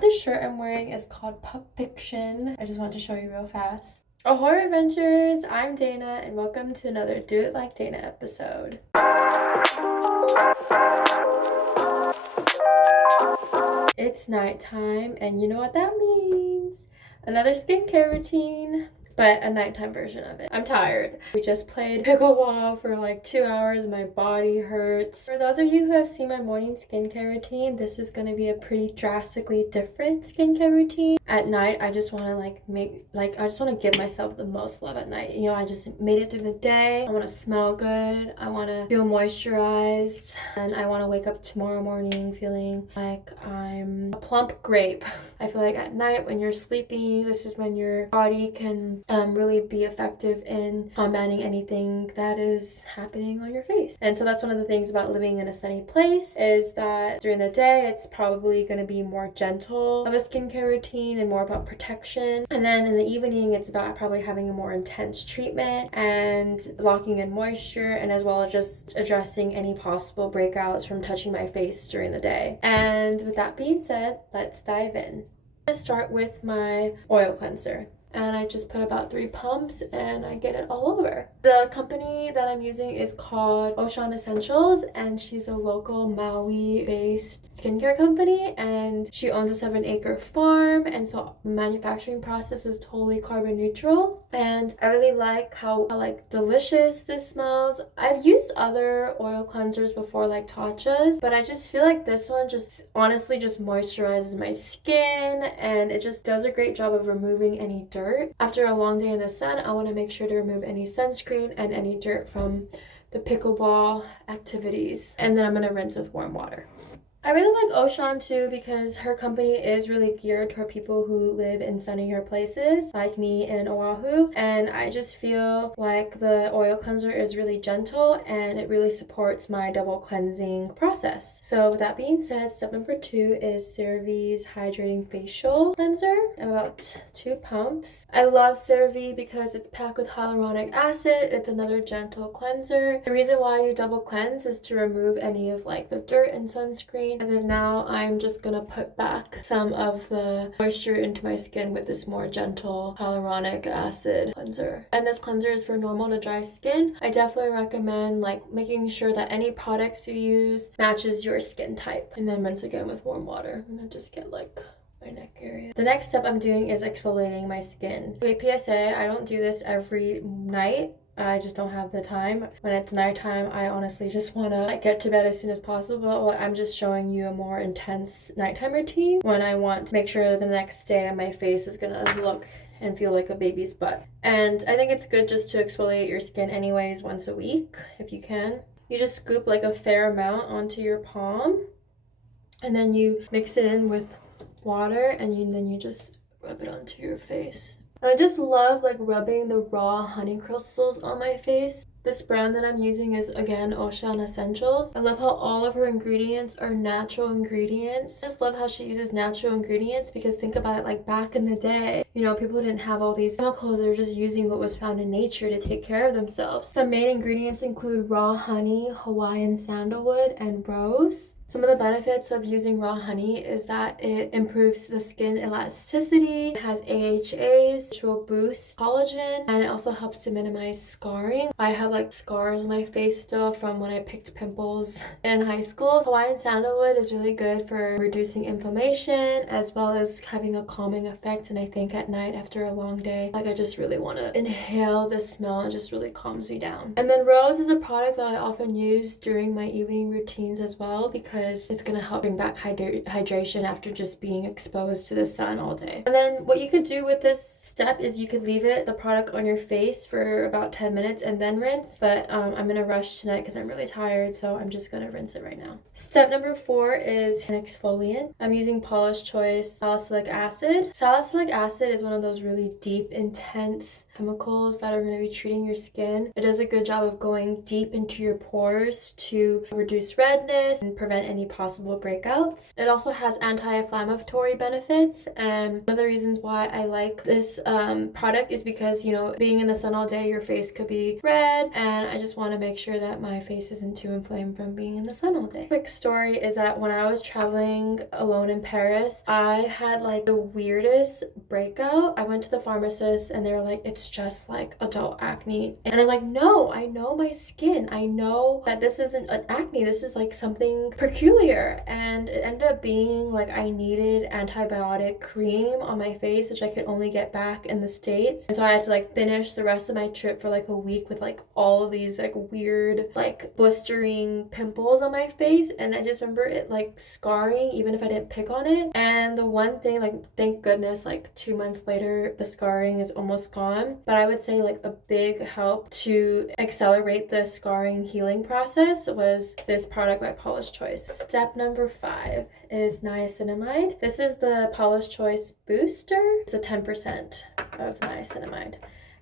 this shirt I'm wearing is called Pulp Fiction. I just wanted to show you real fast. Ahoy Adventures! I'm Dana and welcome to another Do It Like Dana episode. It's nighttime and you know what that means. Another skincare routine, but a nighttime version of it. I'm tired. We just played pickleball for like 2 hours. My body hurts. For those of you who have seen my morning skincare routine, this is going to be a pretty drastically different skincare routine. At night, I just want to I just want to give myself the most love at night. You know, I just made it through the day. I want to smell good. I want to feel moisturized. And I want to wake up tomorrow morning feeling like I'm a plump grape. I feel like at night when you're sleeping, this is when your body can really be effective in combating anything that is happening on your face. And so that's one of the things about living in a sunny place, is that during the day it's probably going to be more gentle of a skincare routine and more about protection, and then in the evening it's about probably having a more intense treatment and locking in moisture, and as well as just addressing any possible breakouts from touching my face during the day. And with that being said, let's dive in. I'm going to start with my oil cleanser. And I just put about 3 pumps and I get it all over. The company that I'm using is called Ocean Essentials, and she's a local Maui-based skincare company, and she owns a 7-acre farm, and so the manufacturing process is totally carbon neutral. And I really like how like delicious this smells. I've used other oil cleansers before, like Tatcha's, but I just feel like this one just honestly just moisturizes my skin, and it just does a great job of removing any dirt. After a long day in the sun, I want to make sure to remove any sunscreen and any dirt from the pickleball activities. And then I'm going to rinse with warm water. I really like Ocean too because her company is really geared toward people who live in sunnier places like me in Oahu, and I just feel like the oil cleanser is really gentle and it really supports my double cleansing process. So with that being said, step number 2 is CeraVe's Hydrating Facial Cleanser. About 2 pumps. I love CeraVe because it's packed with hyaluronic acid. It's another gentle cleanser. The reason why you double cleanse is to remove any of like the dirt and sunscreen. And then now I'm just gonna put back some of the moisture into my skin with this more gentle hyaluronic acid cleanser. And this cleanser is for normal to dry skin. I definitely recommend like making sure that any products you use matches your skin type. And then rinse again with warm water. I'm gonna just get like my neck area. The next step I'm doing is exfoliating my skin. Okay, PSA, I don't do this every night. I just don't have the time. When it's nighttime, I honestly just want to like get to bed as soon as possible. I'm just showing you a more intense nighttime routine when I want to make sure the next day my face is gonna look and feel like a baby's butt. And I think it's good just to exfoliate your skin anyways once a week if you can. You just scoop like a fair amount onto your palm, and then you mix it in with water, and then you just rub it onto your face. And I just love like rubbing the raw honey crystals on my face. This brand that I'm using is again Ocean Essentials. I love how all of her ingredients are natural ingredients. Just love how she uses natural ingredients, because think about it, like back in the day, you know, people didn't have all these chemicals. They were just using what was found in nature to take care of themselves. Some main ingredients include raw honey, Hawaiian sandalwood, and rose. Some of the benefits of using raw honey is that it improves the skin elasticity. It has AHAs, which will boost collagen, and it also helps to minimize scarring. I have like scars on my face still from when I picked pimples in high school. Hawaiian sandalwood is really good for reducing inflammation as well as having a calming effect, and I think at night after a long day, like I just really want to inhale this smell. It just really calms me down. And then rose is a product that I often use during my evening routines as well, because it's going to help bring back hydration after just being exposed to the sun all day. And then what you could do with this step is you could leave the product on your face for about 10 minutes and then rinse, but I'm going to rush tonight because I'm really tired, so I'm just going to rinse it right now. Step number 4 is an exfoliant. I'm using Paula's Choice Salicylic Acid. Salicylic acid is one of those really deep, intense chemicals that are going to be treating your skin. It does a good job of going deep into your pores to reduce redness and prevent prevent any possible breakouts. It also has anti-inflammatory benefits, and one of the reasons why I like this product is because, you know, being in the sun all day, your face could be red, and I just want to make sure that my face isn't too inflamed from being in the sun all day. Quick story is that when I was traveling alone in Paris, I had like the weirdest breakout. I went to the pharmacist and they were like, it's just like adult acne. And I was like, no, I know my skin. I know that this isn't an acne. This is like something peculiar. And it ended up being like I needed antibiotic cream on my face, which I could only get back in the States. And so I had to like finish the rest of my trip for like a week with like all of these like weird like blistering pimples on my face. And I just remember it like scarring even if I didn't pick on it. And the one thing, like, thank goodness, like 2 months later the scarring is almost gone. But I would say like a big help to accelerate the scarring healing process was this product by Paula's Choice. Step number 5 is niacinamide. This is the Paula's Choice booster. It's a 10% of niacinamide.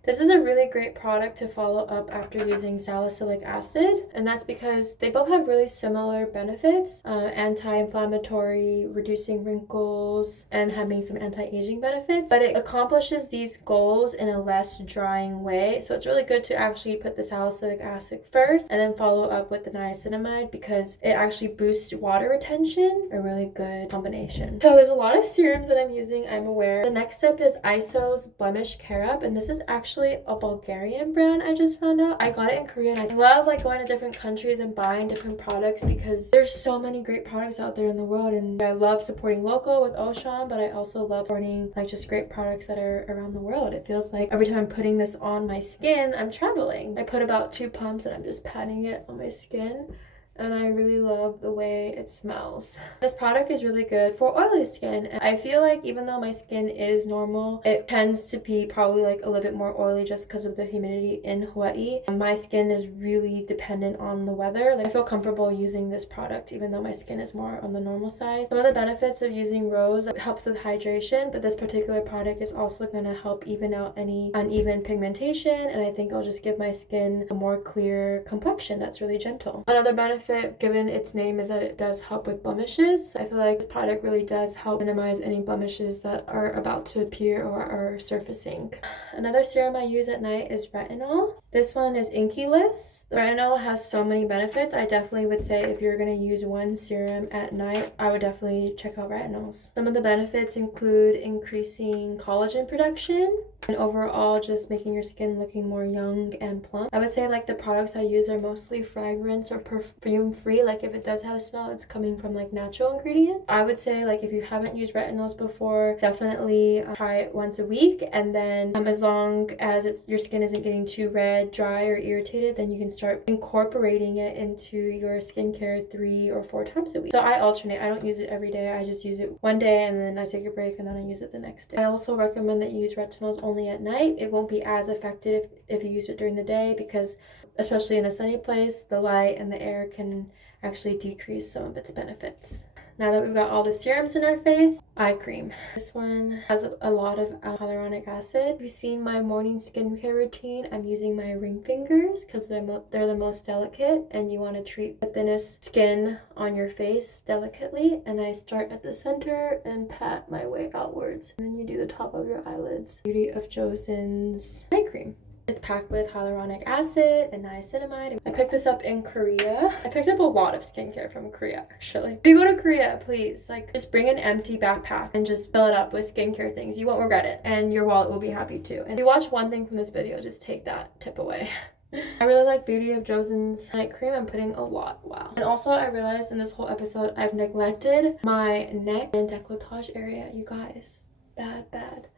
This is a really great product to follow up after using salicylic acid, and that's because they both have really similar benefits, anti-inflammatory, reducing wrinkles, and having some anti-aging benefits, but it accomplishes these goals in a less drying way. So it's really good to actually put the salicylic acid first and then follow up with the niacinamide because it actually boosts water retention, a really good combination. So there's a lot of serums that I'm using, I'm aware. The next step is Iso's Blemish Care Up, and this is actually a Bulgarian brand I just found out. I got it in Korea, and I love like going to different countries and buying different products because there's so many great products out there in the world, and I love supporting local with Ocean, but I also love supporting like just great products that are around the world. It feels like every time I'm putting this on my skin, I'm traveling. I put about 2 pumps and I'm just patting it on my skin, and I really love the way it smells. This product is really good for oily skin. And I feel like even though my skin is normal, it tends to be probably like a little bit more oily just because of the humidity in Hawaii. My skin is really dependent on the weather. Like I feel comfortable using this product even though my skin is more on the normal side. Some of the benefits of using rose, it helps with hydration, but this particular product is also going to help even out any uneven pigmentation, and I think it'll just give my skin a more clear complexion that's really gentle. Another benefit, given its name, is that it does help with blemishes. I feel like this product really does help minimize any blemishes that are about to appear or are surfacing. Another serum I use at night is Retinol. This one is inky-less. The Retinol has so many benefits. I definitely would say if you're going to use one serum at night, I would definitely check out Retinols. Some of the benefits include increasing collagen production and overall just making your skin looking more young and plump. I would say like the products I use are mostly fragrance or perfume free. Like if it does have a smell, it's coming from like natural ingredients. I would say like if you haven't used retinols before, definitely try it once a week, and then as long as your skin isn't getting too red, dry, or irritated, then you can start incorporating it into your skincare 3 or 4 times a week. So I alternate. I don't use it every day. I just use it one day and then I take a break and then I use it the next day. I also recommend that you use retinols only at night. It won't be as effective if you use it during the day because especially in a sunny place, the light and the air can actually decrease some of its benefits. Now that we've got all the serums in our face, eye cream. This one has a lot of hyaluronic acid. If you've seen my morning skincare routine, I'm using my ring fingers because they're the most delicate, and you want to treat the thinnest skin on your face delicately. And I start at the center and pat my way outwards. And then you do the top of your eyelids. Beauty of Joseon's eye cream. It's packed with hyaluronic acid and niacinamide. I picked this up in Korea. I picked up a lot of skincare from Korea, actually. If you go to Korea, please, like, just bring an empty backpack and just fill it up with skincare things. You won't regret it, and your wallet will be happy too. And if you watch one thing from this video, just take that tip away. I really like Beauty of Joseon's night cream. I'm putting a lot. Wow. And also I realized in this whole episode I've neglected my neck and décolletage area, you guys. Bad.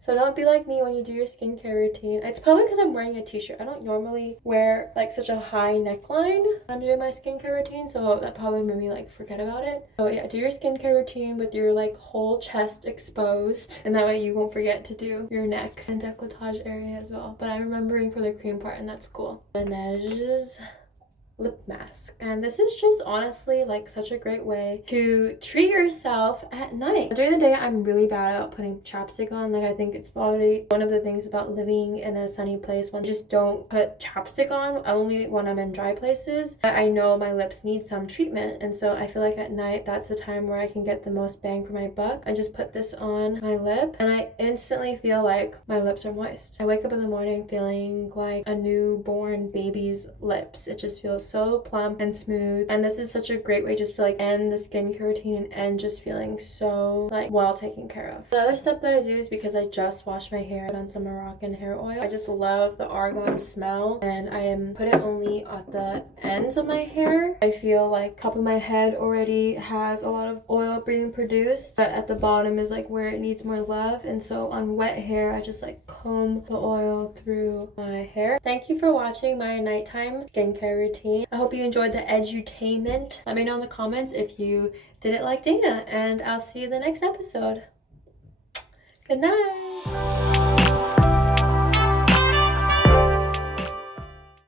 So don't be like me when you do your skincare routine. It's probably because I'm wearing a t-shirt. I don't normally wear like such a high neckline when I'm doing my skincare routine, so that probably made me like forget about it. So yeah, do your skincare routine with your like whole chest exposed, and that way you won't forget to do your neck and décolletage area as well. But I'm remembering for the cream part, and that's cool. Laneige's lip mask. And this is just honestly like such a great way to treat yourself at night. During the day, I'm really bad about putting chapstick on. Like, I think it's probably one of the things about living in a sunny place when just don't put chapstick on, only when I'm in dry places. But I know my lips need some treatment, and so I feel like at night that's the time where I can get the most bang for my buck. I just put this on my lip and I instantly feel like my lips are moist. I wake up in the morning feeling like a newborn baby's lips. It just feels so plump and smooth, and this is such a great way just to like end the skincare routine and end just feeling so like well taken care of. Another step that I do is because I just washed my hair on some Moroccan hair oil. I just love the argan smell, and I am put it only at the ends of my hair. I feel like top of my head already has a lot of oil being produced, but at the bottom is like where it needs more love, and so on wet hair I just like comb the oil through my hair. Thank you for watching my nighttime skincare routine. I hope you enjoyed the edutainment. Let me know in the comments if you did it like Dana, and I'll see you in the next episode. Good night.